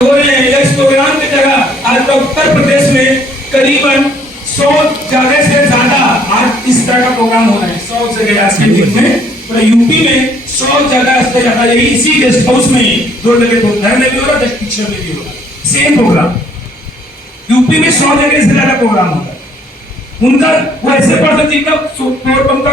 इस प्रोग्राम की जगह आज उत्तर प्रदेश में करीबन 100 जगह से ज्यादा आज इस तरह का प्रोग्राम हो रहा है। 100 जगह आज के दिन में पूरा यूपी में 100 जगह से ज्यादा यही इसी गेस्ट हाउस में ही 2 जगह तो घर में भी हो रहा है, पिक्चर में भी हो रहा है। सेम प्रोग्राम यूपी में 100 जगह से ज्यादा प्रोग्राम होता है। उनका वो ऐसे पर्सन का उनका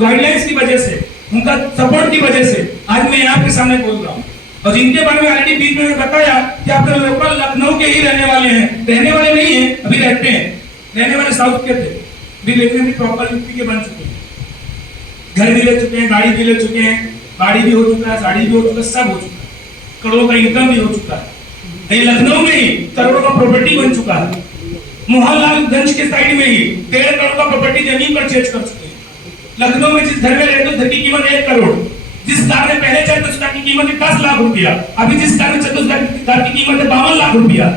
गाइडलाइंस की वजह से, उनका सपोर्ट की वजह से आज मैं आपके सामने बोल रहा हूँ। और जिनके बारे में ऑलरेडी बीच में बताया कि आप लोकल लखनऊ के ही रहने वाले हैं, रहने वाले नहीं हैं, अभी रहते हैं, रहने वाले साउथ के थे, भी लेकिन भी प्रॉपर यूपी के बन चुके हैं, घर भी ले चुके हैं, गाड़ी भी ले चुके हैं, गाड़ी भी हो चुका है, साड़ी भी हो चुका है, सब हो चुका है, करोड़ों का इनकम भी हो चुका है। ये लखनऊ में ही करोड़ों का प्रॉपर्टी बन चुका है। मोहनलालगंज के साइड में ही 1.5 करोड़ का प्रॉपर्टी जमीन परचेज कर चुके हैं। लखनऊ में जिस घर में रहते घर की कीमत 1 करोड़, जिस कार में पहले चलते तो उसकी कीमत है 10 लाख रुपया, अभी जिस कार में चलते उसकी कार की कीमत है 52 लाख रुपया।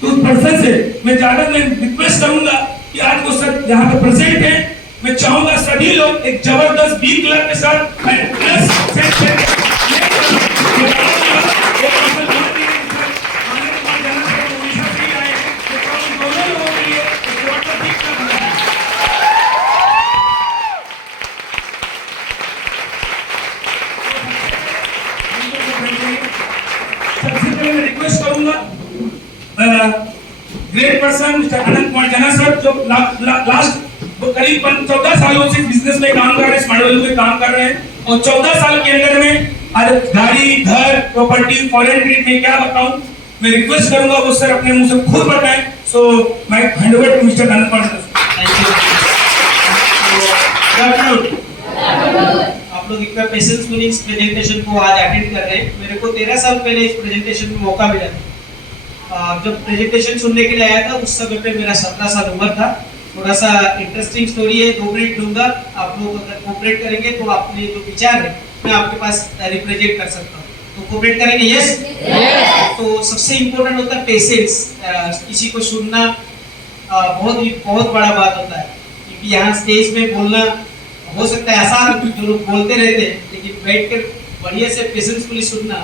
तो उस पर्सन से मैं ज्यादा मैं रिक्वेस्ट करूंगा कि आज वो सब यहाँ पे प्रेजेंट है, मैं चाहूंगा सभी लोग एक जबरदस्त बी क्लब के साथ रिक्वेस्ट करूंगा ग्रेट पर्सन मिस्टर अनंत कुमार जना सर, जो लास्ट करीब 14 सालों से बिजनेस में काम कर रहे हैं, स्मार्ट वैल्यू में काम कर रहे हैं, और 14 साल के अंदर में आज गाड़ी, घर, प्रॉपर्टी, फॉरेन ट्रिप में क्या बताऊं, मैं रिक्वेस्ट करूंगा वो सर अपने मुंह से खुद बताएं। सो मैं हैंड ओवर टू मिस्टर अनंत कुमार। आप लोग इतना पेशेंसफुली इस प्रेजेंटेशन को आज अटेंड कर रहे हैं। मेरे को 13 साल पहले इस प्रेजेंटेशन में मौका मिला था। जब प्रेजेंटेशन सुनने के लिए आया था उस समय पे मेरा 17 साल उम्र था। थोड़ा सा इंटरेस्टिंग स्टोरी है, 2 मिनट दूंगा, आप लोग अगर कोऑपरेट करेंगे तो अपने जो विचार है मैं आपके पास रिप्रेजेंट कर सकता हूँ। तो कोऑपरेट करेंगे? यस। तो सबसे इम्पोर्टेंट होता है पेशेंस। किसी को सुनना बहुत बड़ा बात होता है, क्योंकि यहाँ स्टेज में बोलना हो सकता है आसान, जो लोग बोलते रहते हैं, लेकिन बैठकर बढ़िया से पेशेंसफुली सुनना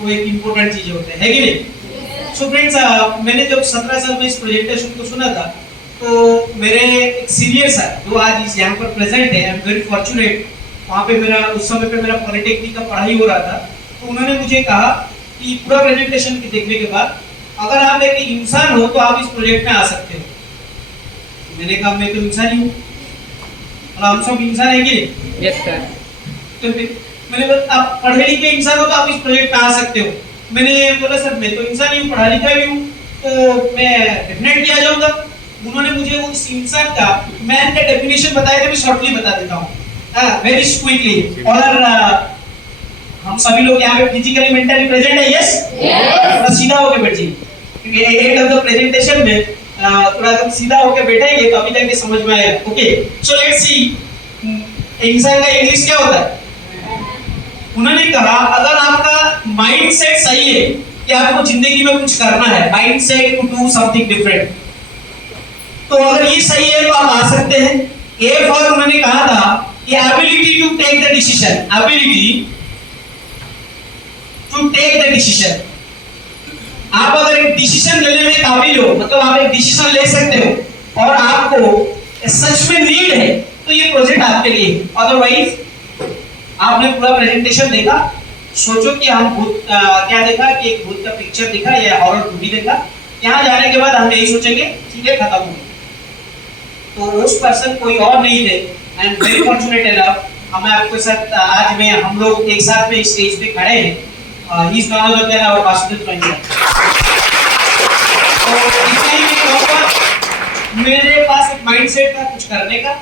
वो एक इम्पोर्टेंट चीज होता है कि नहीं? सो फ्रेंड्स, मैंने जब 17 साल में इस प्रेजेंटेशन को सुना था तो मेरे एक सीनियर सर जो आज यहाँ पर प्रेजेंट है, आई एम वेरी फॉर्चुनेट, वहाँ पे मेरा उस समय पे मेरा पॉलिटेक्निक का पढ़ाई हो रहा था, तो उन्होंने मुझे कहा कि पूरा प्रेजेंटेशन देखने के बाद अगर आप एक इंसान हो तो आप इस प्रोजेक्ट में आ सकते हो। मैंने कहा मैं तो इंसान ही हूँ, हम सब इंसान है कि नहीं? Yes sir. तो मैंने बोला आप पढ़े लिखे इंसान हो तो आप इस प्रोजेक्ट में आ सकते हो। मैंने बोला सर मैं तो इंसान ही हूँ, पढ़ा लिखा भी हूँ, तो मैं डेफिनेटली आ जाऊंगा। उन्होंने मुझे उस इंसान का मैन का डेफिनेशन बताया था, मैं शॉर्टली बता देता हूँ वेरी क्विकली। और हम सभी लोग यहाँ पे फिजिकली मेंटली प्रेजेंट है? यस। थोड़ा सीधा होके बैठिए, क्योंकि एंड ऑफ द प्रेजेंटेशन में थोड़ा एकदम सीधा होके बैठेंगे तो अभी तक समझ में आएगा। ओके, सो लेट्स सी इंसान का इंग्लिश क्या होता है। उन्होंने कहा अगर आपका माइंड सेट सही है कि आपको जिंदगी में कुछ करना है, mind set to do something different, तो अगर ये सही है तो आप आ सकते हैं। ए फॉर उन्होंने कहा था कि ability to take the decision, ability to take the decision. आप अगर एक डिसीजन लेने में काबिल हो, मतलब आप एक डिसीजन ले सकते हो और आपको सच में नीड है, तो ये प्रोजेक्ट आपके लिए। अदरवाइज आपने पूरा प्रेजेंटेशन देखा, सोचो कि हम भूत क्या देखा, कि एक भूत का पिक्चर देखा या हॉरर मूवी देखा, यहाँ जाने के बाद हम यही सोचेंगे ठीक है खत्म हो गया। तो उस पर्सन कोई और नहीं थे। I am very fortunate enough, हमें आपके साथ आज में हम लोग एक साथ में स्टेज पे खड़े हैं। He is none other than our Vasudev Ranjan. तो इतने ही में मेरे पास एक माइंडसेट था कुछ करने का,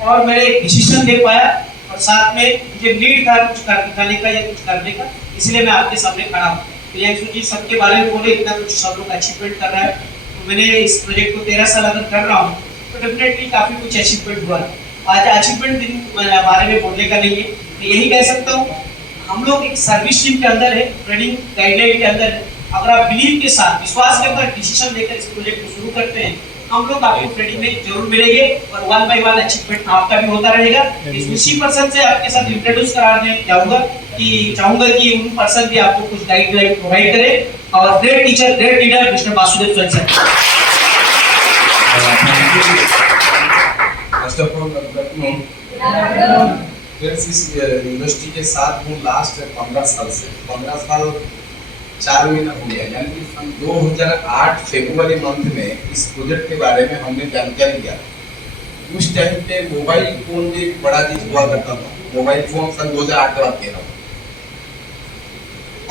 और मैंने एक डिसीजन ले पाया, और साथ में मुझे लीड था कुछ करने का या कुछ करने का, इसलिए मैं आपके सामने खड़ा हूँ। प्रियांशु जी सबके बारे में बोले, इतना कुछ सब लोग अचीवमेंट कर रहा है, तो मैंने इस प्रोजेक्ट को 13 साल अगर कर रहा हूँ तो डेफिनेटली काफी कुछ अचीवमेंट हुआ है। आज अचीवमेंट बारे में बोलने का नहीं है, मैं यही कह सकता हूँ हम लोग एक सर्विस टीम के अंदर है, ट्रेनिंग गाइडलाइन के अंदर है। अगर आप बिलीव के साथ, विश्वास के साथ डिसीजन लेकर इस प्रोजेक्ट को शुरू करते हैं, हम लोग आपको ट्रेनिंग में जरूर मिलेंगे और 1 by 1 अचीवमेंट आपका भी होता रहेगा। इसी पर्सन से आपके साथ इंट्रोड्यूस कराने जाऊंगा। कि चाहूंगा कि उन पर्सन भी आपको कुछ गाइडलाइन प्रोवाइड करें और great teacher great leader mister Vasudev स्वयं सर। फर्स्ट ऑफ ऑल इस यूनिवर्सिटी के साथ हूँ लास्ट 15 साल से 15 साल 4 महीना हो गया, यानी कि सन 2008 फरवरी मंथ में इस प्रोजेक्ट के बारे में हमने जानकारी लिया। उस टाइम पे मोबाइल फोन भी एक बड़ा चीज हुआ करता था। मोबाइल फोन सन 2008 के बाद कह रहा हूँ।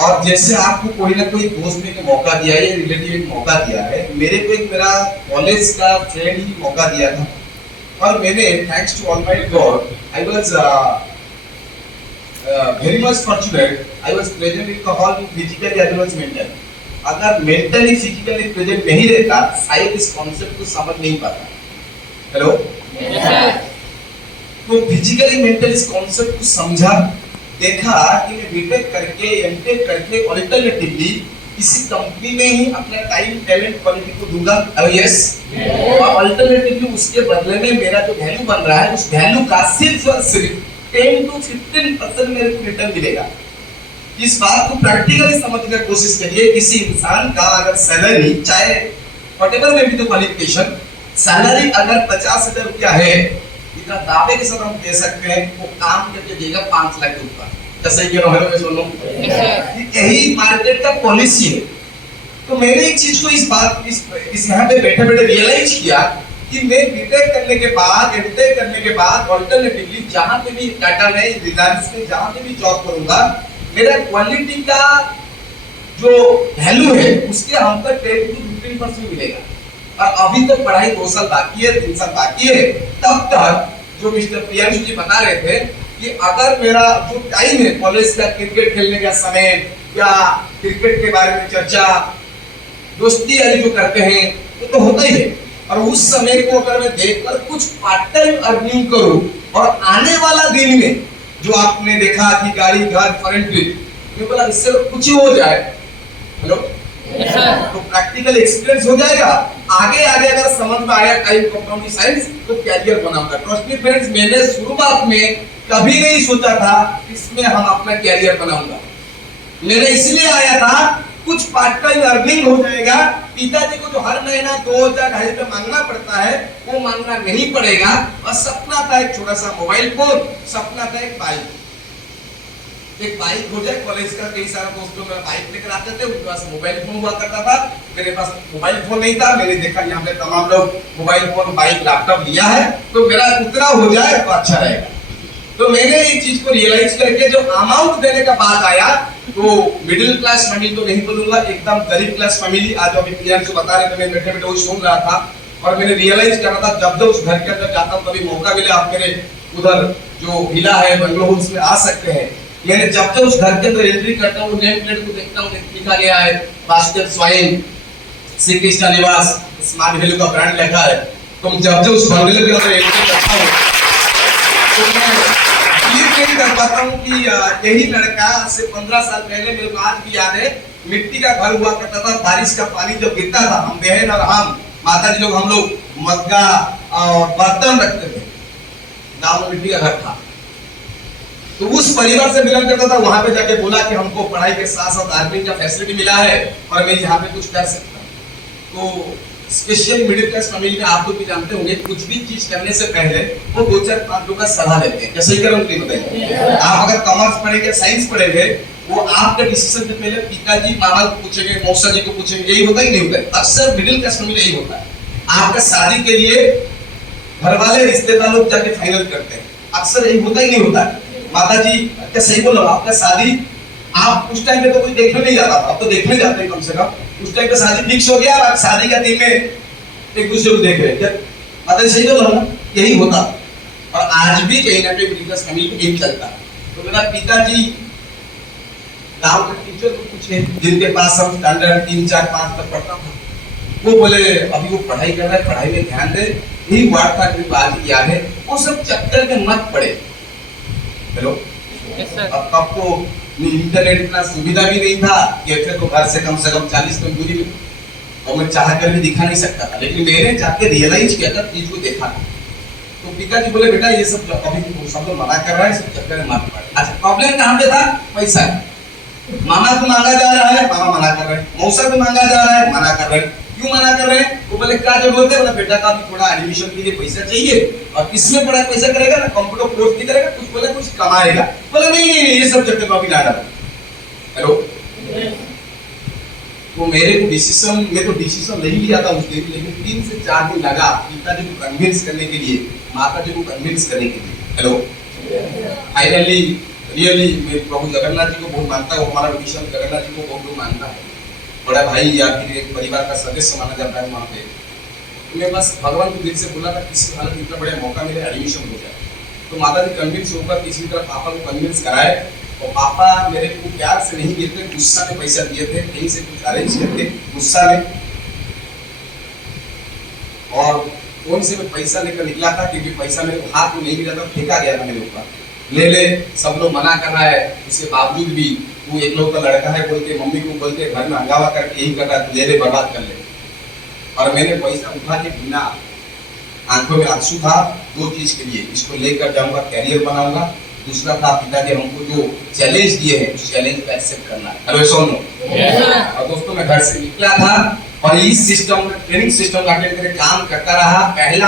और जैसे आपको कोई ना कोई दोस्त ने मौका दिया है, रिलेटिव एक मौका दिया है, मेरे को एक मेरा कॉलेज का फ्रेंड ही मौका दिया था और मैंने thanks to almighty God I was very much fortunate, I was present in the hall physically as well as mentally. अगर मेंटली फिजिकली प्रेजेंट नहीं रहता शायद इस कॉन्सेप्ट को समझ नहीं पाता। हेलो, तो फिजिकली मेंटली इस कॉन्सेप्ट को समझा, देखा कि मैं बीटेक करके एमटेक करके अल्टरनेटिवली किसी कंपनी में ही अपना टाइम टैलेंट क्वालिटी को दूंगा। यस, और अल्टरनेटिवली उसके बदले में मेरा जो वैल्यू बन रहा है उस वैल्यू का सिर्फ और सिर्फ 10 to 15% मेरे को रिटर्न मिलेगा। इस बात को प्रैक्टिकली समझने की कोशिश करिए। किसी इंसान का अगर सैलरी चाहे व्हाटएवर में भी तो क्वालिफिकेशन सैलरी अगर 50,000 रुपया है, इतना दावे के साथ हम कह सकते हैं वो काम करके देगा 5 लाख रुपया। जैसे कि रोहन में सुनो, यही मार्केट का पॉलिसी है। तो मैंने एक चीज को इस यहाँ पे बैठे बैठे रियलाइज किया कि मैं बीटेक करने के बाद एमटेक करने के बाद अल्टरनेटिवली जहां पे भी टाटा में रिलायंस में जहां पे भी जॉब करूंगा, मेरा क्वालिटी का जो वैल्यू है उसके हमको 10 to 15% मिलेगा। और अभी तो पढ़ाई 2 साल बाकी है, 3 साल बाकी है। तब तक जो मिस्टर प्रियांशु जी बता रहे थे कि अगर मेरा जो टाइम है कॉलेज का क्रिकेट खेलने का समय या क्रिकेट के बारे में चर्चा दोस्ती यारी जो करते हैं वो तो होता ही है, और उस समय को अगर मैं देखकर कुछ पार्ट टाइम अर्निंग करूं और आने वाला दिन में जो आपने देखा कि गाड़ी घर फॉरेन ट्रिप, मैं बोला इससे कुछ ही हो जाए। हेलो, तो प्रैक्टिकल एक्सपीरियंस हो जाएगा। आगे अगर समझ में आया टाइम कंपाउंडिंग साइंस तो कैरियर बनाऊंगा। ट्रस्ट मी फ्रेंड्स, मैंने शुरुआत में कभी नहीं सोचा था इसमें हम अपना कैरियर बनाऊंगा। मैंने इसलिए आया था कुछ पार्ट टाइम अर्निंग हो जाएगा। पिताजी को जो हर महीना 2,000-2,500 रुपए मांगना पड़ता है वो मांगना नहीं पड़ेगा। और सपना था एक छोटा सा मोबाइल फोन, सपना था एक बाइक हो जाए। कॉलेज का कई सारे दोस्तों मेरा बाइक लेकर आते थे, उनके पास मोबाइल फोन हुआ करता था, मेरे पास मोबाइल फोन नहीं था। मैंने देखा यहाँ पे तमाम लोग मोबाइल फोन बाइक लैपटॉप लिया है, तो मेरा उतना हो जाए तो अच्छा रहेगा। तो मैंने एक चीज को रियलाइज करके जो अमाउंट देने का बात आया तो मिडिल क्लास फैमिली तो नहीं बोलूंगा, एकदम गरीब क्लास फैमिली। आज अभी प्रियांशु बता रहे थे, मैं बैठे बैठे वो सुन रहा था और मैंने रियलाइज कर रहा था जब जब उस घर के अंदर जाता हूँ कभी मौका मिले आप मेरे उधर जो विला है बंगलो उसमें आ सकते हैं। मैंने जब जब उस घर के अंदर एंट्री करता हूँ नेम प्लेट को देखता हूँ, लिखा गया है वासुदेव स्वाइन श्री कृष्ण निवास, स्मार्ट वैल्यू का ब्रांड लिखा है। तो जब जब उस बंगले के अंदर एंट्री करता हूँ तो मैं फील कर पाता हूँ कि यही लड़का से 15 साल पहले मेरे को आज भी याद है, मिट्टी का घर हुआ करता था। बारिश का पानी जब गिरता था हम बहन और हम माता जी लोग हम लोग मग्गा और बर्तन रखते थे। गांव में मिट्टी का घर था, तो उस परिवार से बिलोंग करता था। वहां पे जाके बोला कि हमको पढ़ाई के साथ साथ अर्निंग का फैसिलिटी मिला है और मैं यहाँ पे कुछ कर सकता हूँ। तो स्पेशल मिडिल क्लास फैमिली में आप लोग भी जानते होंगे कुछ भी चीज करने से पहले वो 2-4-5 लोग का सलाह लेते हैं। कैसे ही करो नहीं बताइए। आप अगर कॉमर्स पढ़ेंगे साइंस पढ़ेंगे वो आपके डिसीजन से पहले पिताजी मामा को पूछेंगे, मौसा जी को पूछेंगे। यही होता ही नहीं होता है, अक्सर मिडिल क्लास फैमिली यही होता है। आपका शादी के लिए घर वाले रिश्तेदार लोग जाके फाइनल करते हैं, अक्सर यही होता ही नहीं होता है। माता जी क्या सही बोल रहा हूँ, आपका शादी आप उस टाइम पे तो कोई देखने नहीं जाता था, अब तो देखने जाते हैं कम से कम। उस टाइम पे शादी फिक्स हो गया, आप शादी का दिन में एक दूसरे को देख रहे हैं। माता जी सही बोल रहा हूँ, यही होता। और आज भी कहीं ना कहीं मिडिल क्लास फैमिली में यही चलता है। तो मेरा पिताजी गांव के टीचर को पूछे जिनके पास हम स्टैंडर्ड 3, 4, 5 तक पढ़ता था, वो बोले अभी वो पढ़ाई कर रहा है, पढ़ाई में ध्यान दे। यही वर्ड था मेरी बात याद है, वो सब चक्कर में मत पड़े। हेलो, अब तब तो इंटरनेट इतना सुविधा भी नहीं था, कैफे तो घर से कम 40 किलोमीटर दूरी में, और मैं चाह कर भी दिखा नहीं सकता था। लेकिन मैंने जाके रियलाइज किया था, चीज को देखा। तो पिताजी बोले बेटा ये सब अभी सब लोग मना कर रहा है, सब चक्कर में मत पड़े। अच्छा प्रॉब्लम कहाँ पे था? पैसा। मामा को मांगा जा रहा है, मामा मना कर रहे हैं, मौसा को मांगा जा रहा है, मना कर रहे हैं। क्यों मना कर रहे हैं? वो बोले क्या जरूरत है? बोला बेटा का भी थोड़ा एडमिशन के लिए पैसा चाहिए, और किसमें पढ़ा पैसा करेगा ना, कंप्यूटर कोर्स नहीं करेगा, कुछ बोले कुछ कमाएगा। बोले नहीं नहीं नहीं, ये सब चक्कर में अभी ना डालो। हेलो, वो मेरे को डिसीजन, मैं तो डिसीजन नहीं लिया था उस दिन, लेकिन 3 से 4 दिन लगा पिताजी को कन्विंस करने के लिए, माताजी को कन्विंस करने के लिए। हेलो, फाइनली रियली मैं प्रभु जगन्नाथ जी को बहुत मानता हूँ, हमारा डिसीजन जगन्नाथ जी को बहुत लोग मानता है, बड़ा भाई या फिर एक परिवार का सदस्य माना जाता है वहाँ पे। तो मैं बस भगवान को दिल से बोला था किसी हालत में इतना बड़ा मौका मिले, एडमिशन हो जाए। तो माता जी कन्विंस होकर किसी तरह पापा को कन्विंस कराए, और पापा मेरे को प्यार से नहीं देते, गुस्सा में पैसा दिए थे, कहीं से कुछ अरेंज करके गुस्सा में, और फोन से मैं पैसा लेकर निकला था, क्योंकि पैसा मेरे हाथ में नहीं मिला था, फेंका गया था मेरे ऊपर। ले ले, सब लोग मना कर रहा है, उसके बावजूद भी वो एक लोग का लड़का है बोलते, मम्मी को बोलते, घर में हंगामा करके यही कर रहा है, ले ले बर्बाद कर ले। और मैंने पैसा उठा के बिना, आंखों में आंसू था 2 चीज के लिए, इसको लेकर जाऊंगा, कैरियर बनाऊंगा, दूसरा था पिताजी हमको जो चैलेंज दिए हैं उस चैलेंज को एक्सेप्ट करना है। हेलो सोनो, और दोस्तों मैं घर से निकला था और इस सिस्टम, ट्रेनिंग सिस्टम का अटेंड करके काम करता रहा। पहला